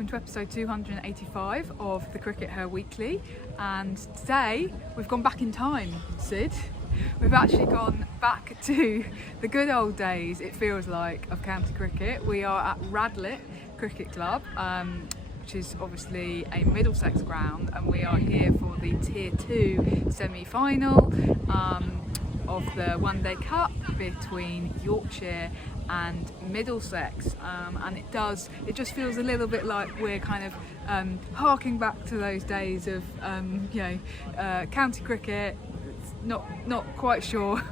welcome to episode 285 of the CRICKETher Weekly, and today we've gone back in time, Sid. We've actually gone back to the good old days, it feels like, of county cricket. We are at Radlett Cricket Club, which is obviously a Middlesex ground, and we are here for the Tier 2 semi-final of the One Day Cup between Yorkshire and Middlesex, and it just feels a little bit like we're kind of harking back to those days of county cricket. It's not quite sure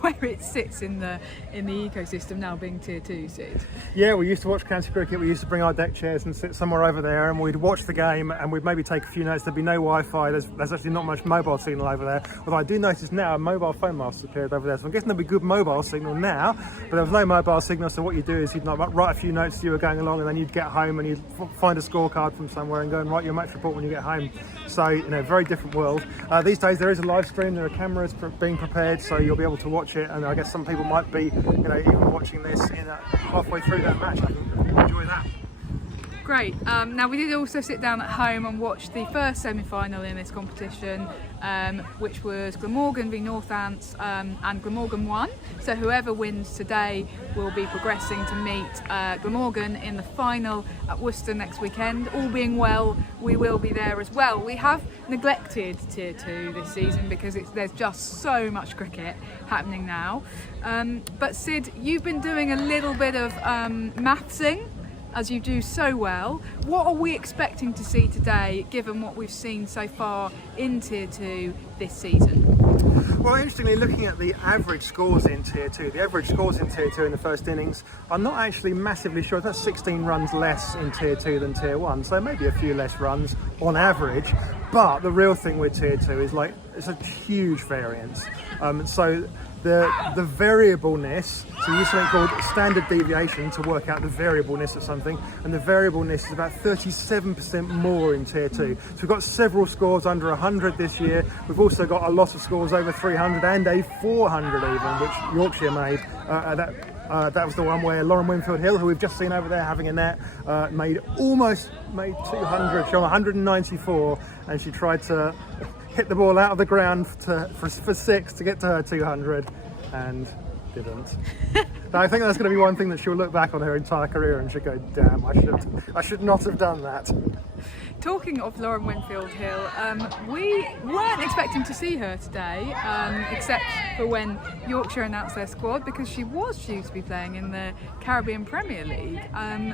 where it sits in the ecosystem now, being Tier 2, Sid. Yeah, we used to watch county cricket. We used to bring our deck chairs and sit somewhere over there, and we'd watch the game, and we'd maybe take a few notes. There'd be no Wi-Fi. There's actually not much mobile signal over there. Although I do notice now a mobile phone mast appeared over there, so I'm guessing there'll be good mobile signal now. But there was no mobile signal, so what you do is you'd write a few notes as you were going along, and then you'd get home and you'd find a scorecard from somewhere and go and write your match report when you get home. So, very different world. These days there is a live stream. There are cameras being prepared, so you'll be able to watch it. And I guess some people might be, even watching this halfway through that match. I can enjoy that. Great. Now we did also sit down at home and watch the first semi-final in this competition, which was Glamorgan v Northants, and Glamorgan won. So whoever wins today will be progressing to meet Glamorgan in the final at Worcester next weekend. All being well, we will be there as well. We have neglected Tier 2 this season because there's just so much cricket happening now. But Sid, you've been doing a little bit of mathsing, as you do so well. What are we expecting to see today, given what we've seen so far in Tier 2 this season? Well, interestingly, looking at the average scores in Tier 2, the average scores in Tier 2 in the first innings, I'm not actually massively sure. That's 16 runs less in Tier 2 than Tier 1, so maybe a few less runs on average. But the real thing with Tier 2 is it's a huge variance. So the variableness, so you use something called standard deviation to work out the variableness of something, and the variableness is about 37% more in Tier 2. So we've got several scores under 100 this year. We've also got a lot of scores over 300 and a 400 even, which Yorkshire made. That was the one where Lauren Winfield Hill, who we've just seen over there having a net, made 200. She on 194, and she tried to hit the ball out of the ground for 6 to get to her 200, and didn't. I think that's going to be one thing that she'll look back on her entire career and she'll go, damn, I should not have done that. Talking of Lauren Winfield Hill, we weren't expecting to see her today, except for when Yorkshire announced their squad, because she was due to be playing in the Caribbean Premier League.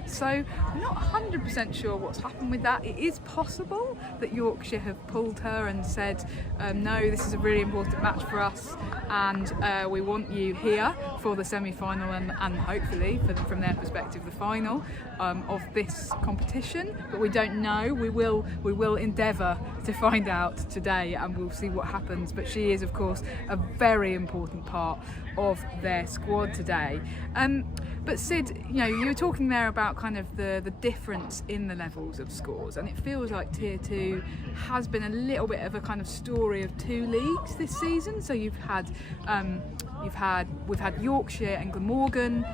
So I'm not 100% sure what's happened with that. It is possible that Yorkshire have pulled her and said, no, this is a really important match for us, and we want you here for the semi-final and hopefully, from their perspective, the final of this competition. But we don't know. We will endeavour to find out today, and we'll see what happens. But she is, of course, a very important part of their squad today. But Sid, you were talking there about kind of the difference in the levels of scores, and it feels like Tier 2 has been a little bit of a kind of story of two leagues this season. So we've had Yorkshire and Glamorgan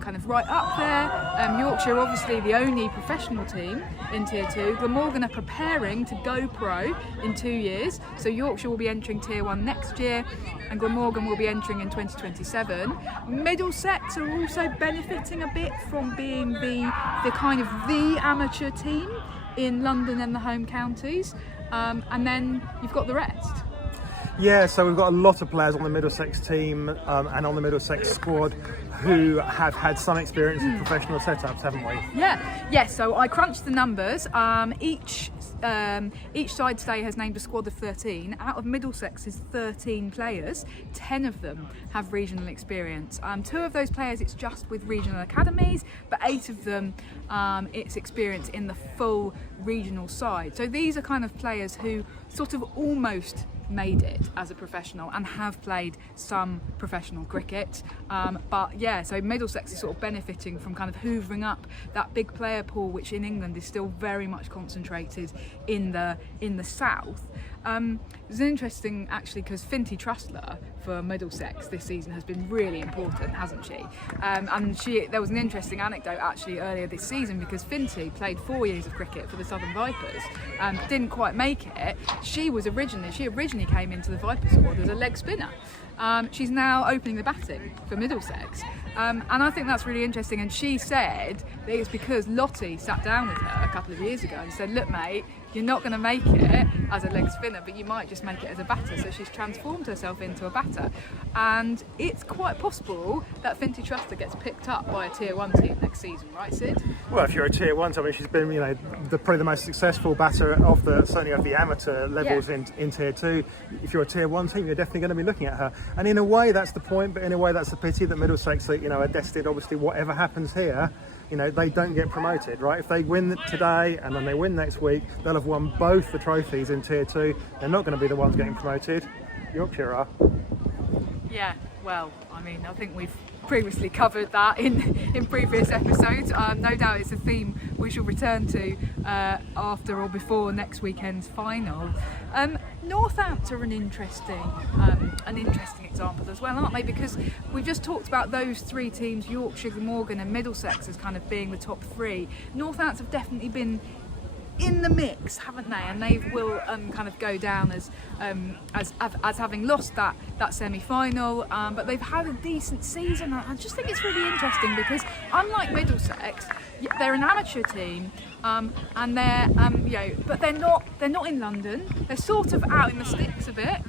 kind of right up there. Yorkshire obviously the only professional team in Tier 2. Glamorgan are preparing to go pro in 2 years, so Yorkshire will be entering Tier 1 next year and Glamorgan will be entering in 2027. Middlesex are also benefiting a bit from being the kind of the amateur team in London and the home counties, and then you've got the rest. Yeah, so we've got a lot of players on the Middlesex team and on the Middlesex squad who have had some experience in professional setups, haven't we? Yeah. So I crunched the numbers. Each side today has named a squad of 13. Out of Middlesex's 13 players, 10 of them have regional experience. 2 of those players, it's just with regional academies, but 8 of them, it's experience in the full regional side. So these are kind of players who sort of almost made it as a professional and have played some professional cricket, but yeah, so Middlesex is sort of benefiting from kind of hoovering up that big player pool, which in England is still very much concentrated in the south. It's interesting actually because Finty Trustler for Middlesex this season has been really important, hasn't she? And there was an interesting anecdote actually earlier this season because Finty played 4 years of cricket for the Southern Vipers and didn't quite make it. She originally came into the Vipers squad as a leg spinner. She's now opening the batting for Middlesex. And I think that's really interesting. And she said that it's because Lottie sat down with her a couple of years ago and said, look mate, you're not going to make it as a leg spinner, but you might just make it as a batter. So she's transformed herself into a batter. And it's quite possible that Finty Trustler gets picked up by a Tier 1 team next season, right Sid? Well, if you're a Tier 1, I mean, she's been, probably the most successful batter certainly of the amateur levels in Tier 2. If you're a Tier 1 team, you're definitely going to be looking at her. And in a way, that's the point, but in a way, that's the pity that Middlesex, are destined, obviously, whatever happens here, they don't get promoted, right? If they win today and then they win next week, they'll have won both the trophies in Tier 2. They're not going to be the ones getting promoted. Yorkshire are. Yeah, well, I mean, I think we've previously covered that in previous episodes. No doubt it's a theme we shall return to after or before next weekend's final. Northants are an interesting example as well, aren't they? Because we've just talked about those 3 teams, Yorkshire, Glamorgan and Middlesex, as kind of being the top 3. Northants have definitely been in the mix, haven't they? And they will kind of go down as having lost that semi-final, but they've had a decent season. I just think it's really interesting because unlike Middlesex, they're an amateur team, and they're but they're not in London. They're sort of out in the sticks a bit.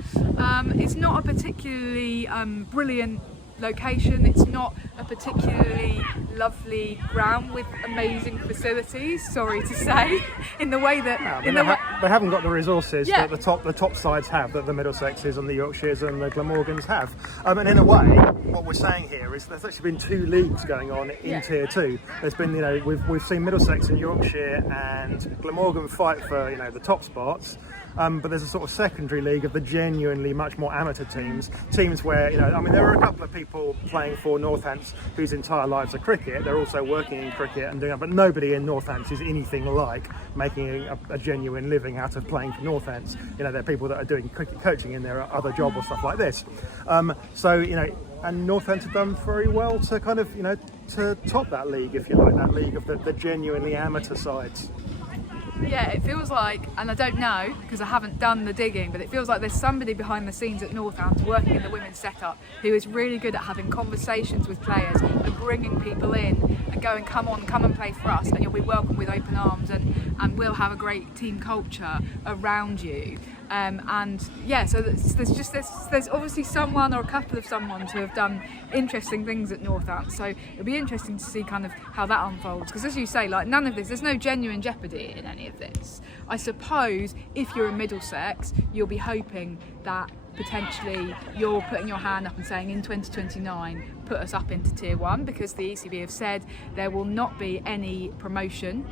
It's not a particularly brilliant location. It's not a particularly lovely ground with amazing facilities, sorry to say, in the way that they haven't got the resources that the top sides have, that the Middlesexes and the Yorkshires and the Glamorgans have. And in a way, what we're saying here is there's actually been 2 leagues going on in Tier 2. There's been, we've seen Middlesex and Yorkshire and Glamorgan fight for, the top spots. But there's a sort of secondary league of the genuinely much more amateur teams where, there are a couple of people playing for Northants whose entire lives are cricket. They're also working in cricket and doing that, but nobody in Northants is anything like making a genuine living out of playing for Northants. There are people that are doing cricket coaching in their other job or stuff like this. And Northants have done very well to kind of, to top that league, if you like, that league of the genuinely amateur sides. Yeah, it feels like, and I don't know because I haven't done the digging, but it feels like there's somebody behind the scenes at Northants working in the women's setup who is really good at having conversations with players and bringing people in and going, come and play for us, and you'll be welcomed with open arms, and we'll have a great team culture around you. So there's obviously someone or a couple of someones who have done interesting things at Northants. So it'll be interesting to see kind of how that unfolds. Because as you say, like none of this, there's no genuine jeopardy in any of this. I suppose if you're in Middlesex, you'll be hoping that potentially you're putting your hand up and saying in 2029 put us up into Tier 1, because the ECB have said there will not be any promotion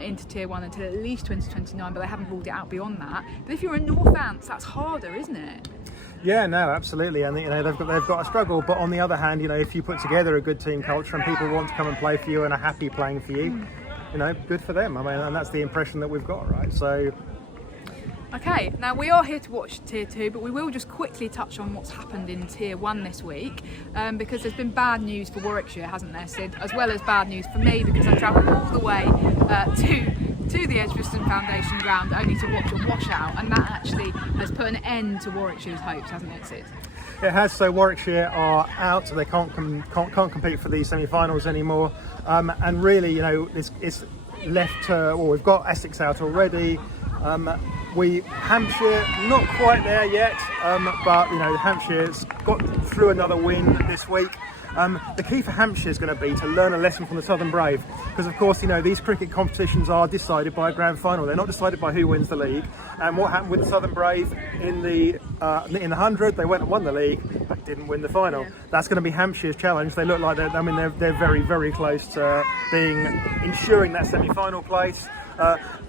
into Tier 1 until at least 2029, but they haven't ruled it out beyond that. But if you're in Northants, that's harder, isn't it? Yeah, no, absolutely, and they've got a struggle. But on the other hand, if you put together a good team culture and people want to come and play for you and are happy playing for you, good for them. I mean, and that's the impression that we've got, right? So. Okay, now we are here to watch Tier 2, but we will just quickly touch on what's happened in Tier 1 this week, because there's been bad news for Warwickshire, hasn't there, Sid? As well as bad news for me, because I travelled all the way to the Edgbaston Foundation ground only to watch a washout, and that actually has put an end to Warwickshire's hopes, hasn't it, Sid? It has. So Warwickshire are out, so they can't compete for these semi-finals anymore, and really, it's left to, we've got Essex out already. Hampshire, not quite there yet, but Hampshire's got through another win this week. The key for Hampshire is going to be to learn a lesson from the Southern Brave, because of course these cricket competitions are decided by a grand final. They're not decided by who wins the league. And what happened with the Southern Brave in the 100, they went and won the league but didn't win the final. That's going to be Hampshire's challenge. They look like they're very, very close to ensuring that semi-final place.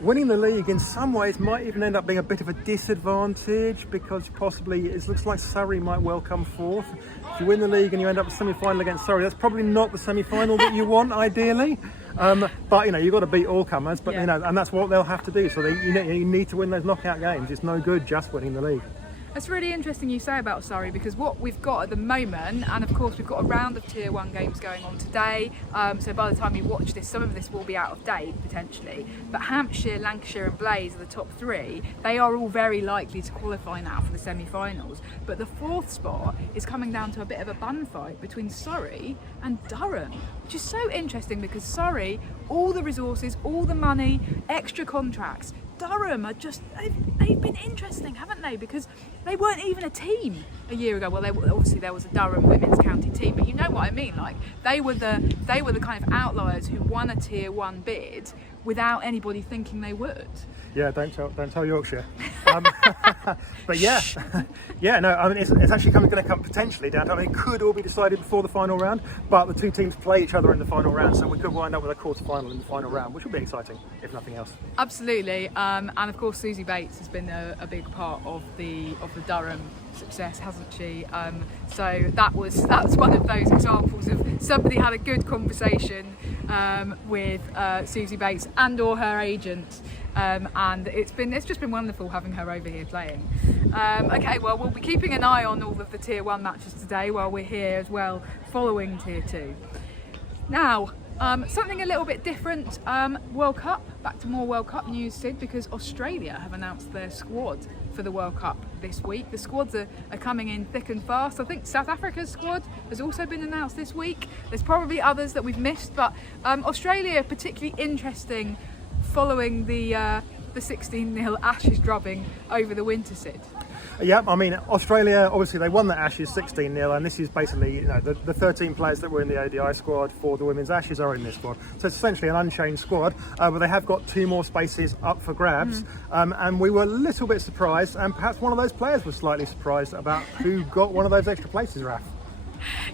Winning the league in some ways might even end up being a bit of a disadvantage because possibly it looks like Surrey might well come fourth. If you win the league and you end up semi-final against Surrey, that's probably not the semi-final that you want ideally. But you've got to beat all comers. But and that's what they'll have to do. So you need to win those knockout games. It's no good just winning the league. It's really interesting you say about Surrey, because what we've got at the moment, and of course we've got a round of Tier 1 games going on today, so by the time you watch this, some of this will be out of date potentially, but Hampshire, Lancashire and Blaze are the top three. They are all very likely to qualify now for the semi-finals, but the fourth spot is coming down to a bit of a bun fight between Surrey and Durham, which is so interesting because Surrey, all the resources, all the money, extra contracts. Durham are just, they've been interesting, haven't they? Because they weren't even a team a year ago. Well, obviously there was a Durham women's county team, but you know what I mean. Like they were the kind of outliers who won a Tier 1 bid without anybody thinking they would. Yeah, don't tell Yorkshire. But it's actually going to come potentially down to, it could all be decided before the final round, but the two teams play each other in the final round, so we could wind up with a quarter-final in the final round, which will be exciting, if nothing else. Absolutely, and of course Susie Bates has been a big part of the Durham success, hasn't she? So that's one of those examples of somebody had a good conversation with Susie Bates and or her agent. And it's just been wonderful having her over here playing. Okay, well we'll be keeping an eye on all of the Tier 1 matches today while we're here as well, following Tier 2. Now, something a little bit different, World Cup, back to more World Cup news, Sid, because Australia have announced their squad for the World Cup this week. The squads are coming in thick and fast. I think South Africa's squad has also been announced this week. There's probably others that we've missed, but Australia particularly interesting following the 16-0 Ashes drubbing over the winter, Sid. Yeah, I mean, Australia, obviously they won the Ashes 16-0, and this is basically, the 13 players that were in the ODI squad for the Women's Ashes are in this squad. So it's essentially an unchanged squad, but they have got two more spaces up for grabs. And we were a little bit surprised, and perhaps one of those players was slightly surprised about who got one of those extra places, Raf.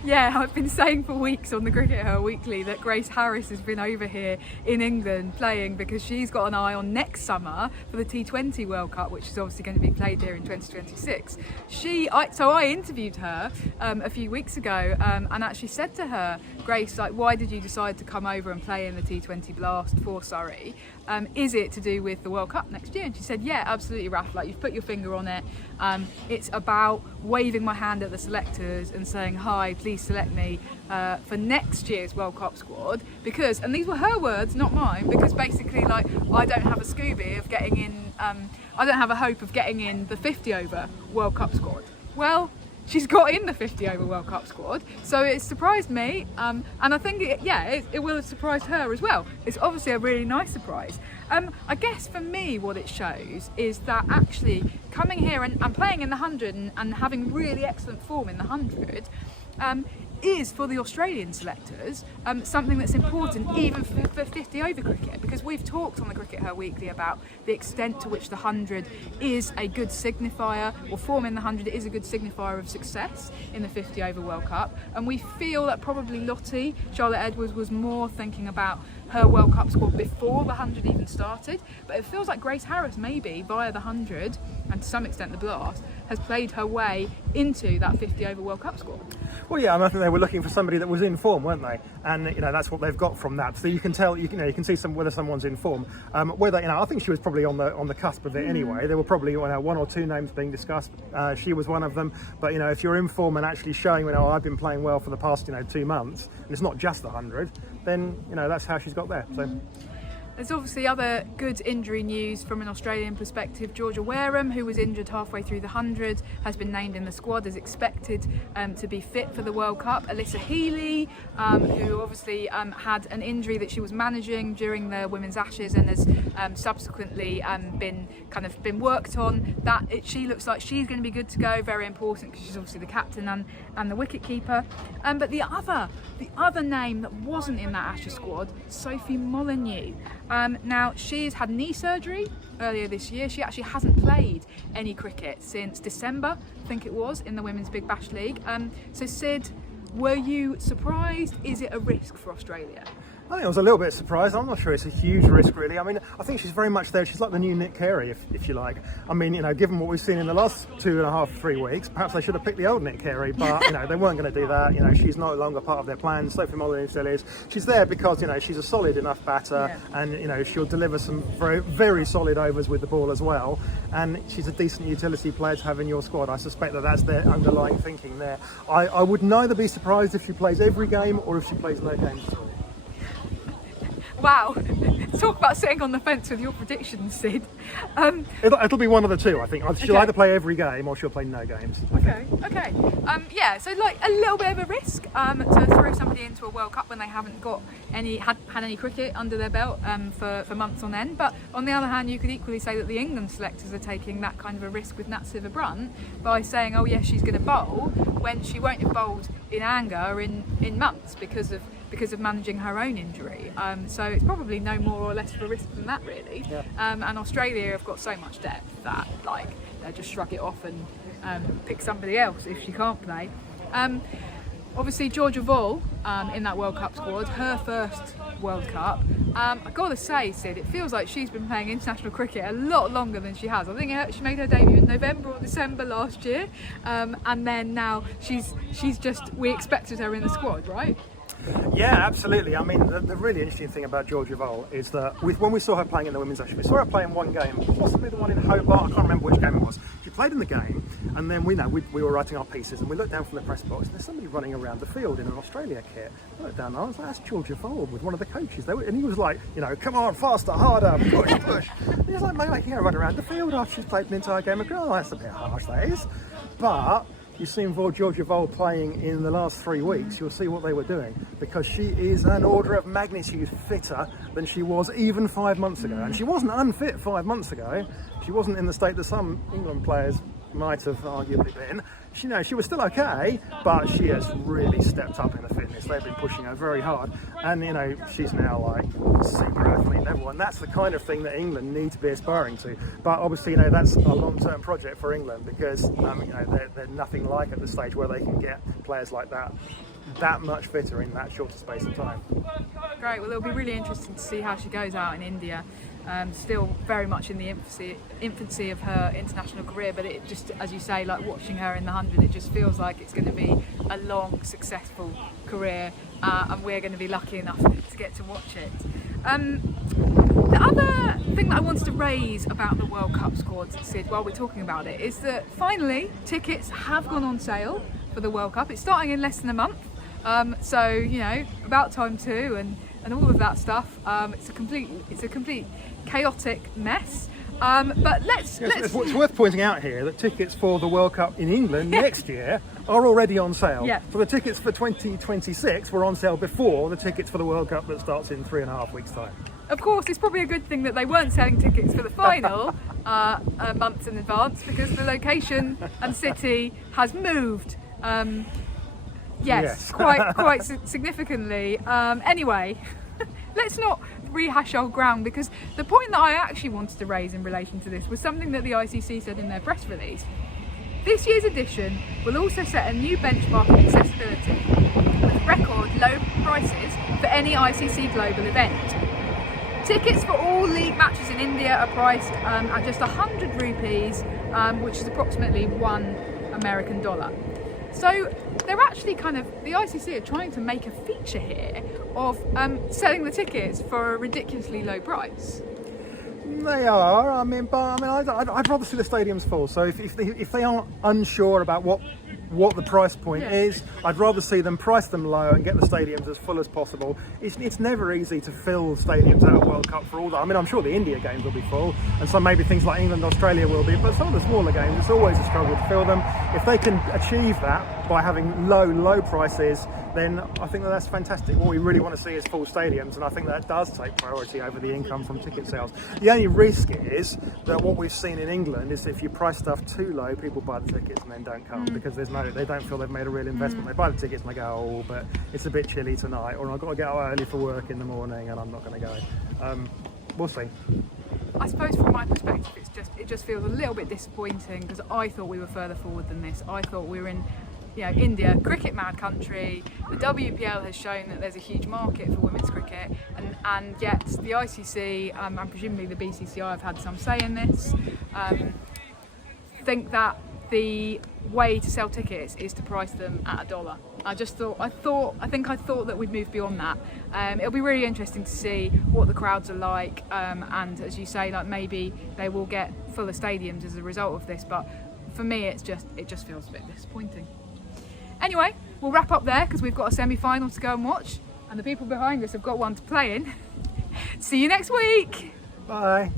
Yeah, I've been saying for weeks on the CRICKETher Weekly that Grace Harris has been over here in England playing because she's got an eye on next summer for the T20 World Cup, which is obviously going to be played here in 2026. So I interviewed her a few weeks ago and actually said to her, Grace, like, why did you decide to come over and play in the T20 Blast for Surrey? Is it to do with the World Cup next year? And she said, yeah, absolutely, Raf, like you've put your finger on it. It's about waving my hand at the selectors and saying, hi, please select me for next year's World Cup squad, because, and these were her words, not mine, because basically, like, I don't have a Scooby of getting in, I don't have a hope of getting in the 50 over World Cup squad. Well, she's got in the 50 over World Cup squad, so it surprised me, and I think it will have surprised her as well. It's obviously a really nice surprise. I guess for me what it shows is that actually coming here and playing in the 100 and having really excellent form in the 100 is, for the Australian selectors, something that's important even for 50 over cricket, because we've talked on the CRICKETher Weekly about the extent to which the 100 is a good signifier, or form in the 100 is a good signifier of success in the 50 over World Cup, and we feel that probably Lottie, Charlotte Edwards, was more thinking about her World Cup squad before the 100 even started, but it feels like Grace Harris maybe via the 100 and to some extent the Blast has played her way into that 50 over World Cup squad. Well, yeah, I think they were looking for somebody that was in form, weren't they? And that's what they've got from that. So you can tell, you can see whether someone's in form. Whether I think she was probably on the cusp of it anyway. There were probably one or two names being discussed. She was one of them. But if you're in form and actually showing, I've been playing well for the past 2 months, and it's not just the 100, then that's how she's got there. So. There's obviously other good injury news from an Australian perspective. Georgia Wareham, who was injured halfway through the 100, has been named in the squad as expected to be fit for the World Cup. Alyssa Healy, who obviously had an injury that she was managing during the Women's Ashes and has subsequently been worked on. She looks like she's going to be good to go. Very important because she's obviously the captain and the wicket keeper. But the other name that wasn't in that Ashes squad, Sophie Molyneux. Now, she's had knee surgery earlier this year. She actually hasn't played any cricket since December, I think it was, in the Women's Big Bash League. So Sid, were you surprised? Is it a risk for Australia? I think I was a little bit surprised. I'm not sure it's a huge risk, really. I mean, I think she's very much there. She's like the new Nick Carey, if you like. I mean, given what we've seen in the last 2.5, 3 weeks, perhaps they should have picked the old Nick Carey, but, they weren't going to do that. She's no longer part of their plans. Sophie Molyneux still is. She's there because, she's a solid enough batter, and, she'll deliver some very, very solid overs with the ball as well. And she's a decent utility player to have in your squad. I suspect that that's their underlying thinking there. I would neither be surprised if she plays every game or if she plays no games at all. Wow, talk about sitting on the fence with your predictions, Sid. It'll be one of the two, I think. She'll either play every game or she'll play no games. Okay. Yeah, so like a little bit of a risk to throw somebody into a World Cup when they haven't got had any cricket under their belt for months on end. But on the other hand, you could equally say that the England selectors are taking that kind of a risk with Nat Sciver-Brunt by saying, oh yes, she's going to bowl, when she won't have bowled in anger in months because of managing her own injury. So it's probably no more or less of a risk than that, really. Yeah. And Australia have got so much depth that they'll just shrug it off and pick somebody else if she can't play. Obviously Georgia Voll in that World Cup squad, her first World Cup. I've got to say, Sid, it feels like she's been playing international cricket a lot longer than she has. I think she made her debut in November or December last year, and then now we expected her in the squad, right? Yeah, absolutely. I mean, the really interesting thing about Georgia Voll is that when we saw her playing in the Women's Open, we saw her play in one game, possibly the one in Hobart. I can't remember which game it was. She played in the game, and then we were writing our pieces, and we looked down from the press box, and there's somebody running around the field in an Australia kit. I looked down, and I was like, that's Georgia Voll with one of the coaches. And he was like, come on, faster, harder, push. And he was like, making her run around the field after she's played an entire game of cricket. Oh, that's a bit harsh, that is. But you've seen Georgia Voll playing in the last 3 weeks, you'll see what they were doing, because she is an order of magnitude fitter than she was even 5 months ago. And she wasn't unfit 5 months ago. She wasn't in the state that some England players might have arguably been. She was still okay, but she has really stepped up in the fitness. They've been pushing her very hard, and she's now like super athlete level, and that's the kind of thing that England need to be aspiring to. But obviously, that's a long-term project for England, because they're nothing like at the stage where they can get players like that much fitter in that shorter space of time. Great. Well, it'll be really interesting to see how she goes out in India. Still very much in the infancy of her international career, but it just, as you say, like watching her in the 100, it just feels like it's going to be a long, successful career, and we're going to be lucky enough to get to watch it. The other thing that I wanted to raise about the World Cup squads, Sid, while we're talking about it, is that finally tickets have gone on sale for the World Cup. It's starting in less than a month, so about time too, and all of that stuff. It's a complete chaotic mess. But let's. It's worth pointing out here that tickets for the World Cup in England next year are already on sale. Yeah. So the tickets for 2026 were on sale before the tickets for the World Cup that starts in 3.5 weeks' time. Of course, it's probably a good thing that they weren't selling tickets for the final months in advance, because the location and city has moved. Yes. quite significantly. Anyway, let's not rehash old ground, because the point that I actually wanted to raise in relation to this was something that the ICC said in their press release. This year's edition will also set a new benchmark in accessibility, with record low prices for any ICC global event. Tickets for all league matches in India are priced at just 100 rupees, which is approximately $1 American. So they're actually the ICC are trying to make a feature here of selling the tickets for a ridiculously low price. They are. I'd rather see the stadiums full. So if they aren't unsure about what the price point is, I'd rather see them price them low and get the stadiums as full as possible. It's never easy to fill stadiums at a World Cup for all that. I'm sure the India games will be full, and some maybe things like England, Australia will be, but some of the smaller games, it's always a struggle to fill them. If they can achieve that by having low prices, then I think that's fantastic. What we really want to see is full stadiums, and I think that does take priority over the income from ticket sales. The only risk is that what we've seen in England is if you price stuff too low, people buy the tickets and then don't come, because they don't feel they've made a real investment. They buy the tickets and they go, oh, but it's a bit chilly tonight, or I've got to get out early for work in the morning and I'm not going to go. We'll see. I suppose from my perspective, it just feels a little bit disappointing, because I thought we were further forward than this. I thought we were in you know, India, cricket mad country. The WPL has shown that there's a huge market for women's cricket, and yet the ICC and presumably the BCCI have had some say in this. Think that the way to sell tickets is to price them at $1. I thought that we'd move beyond that. It'll be really interesting to see what the crowds are like, and as you say, like maybe they will get fuller stadiums as a result of this. But for me, it just feels a bit disappointing. Anyway, we'll wrap up there because we've got a semi-final to go and watch, and the people behind us have got one to play in. See you next week. Bye.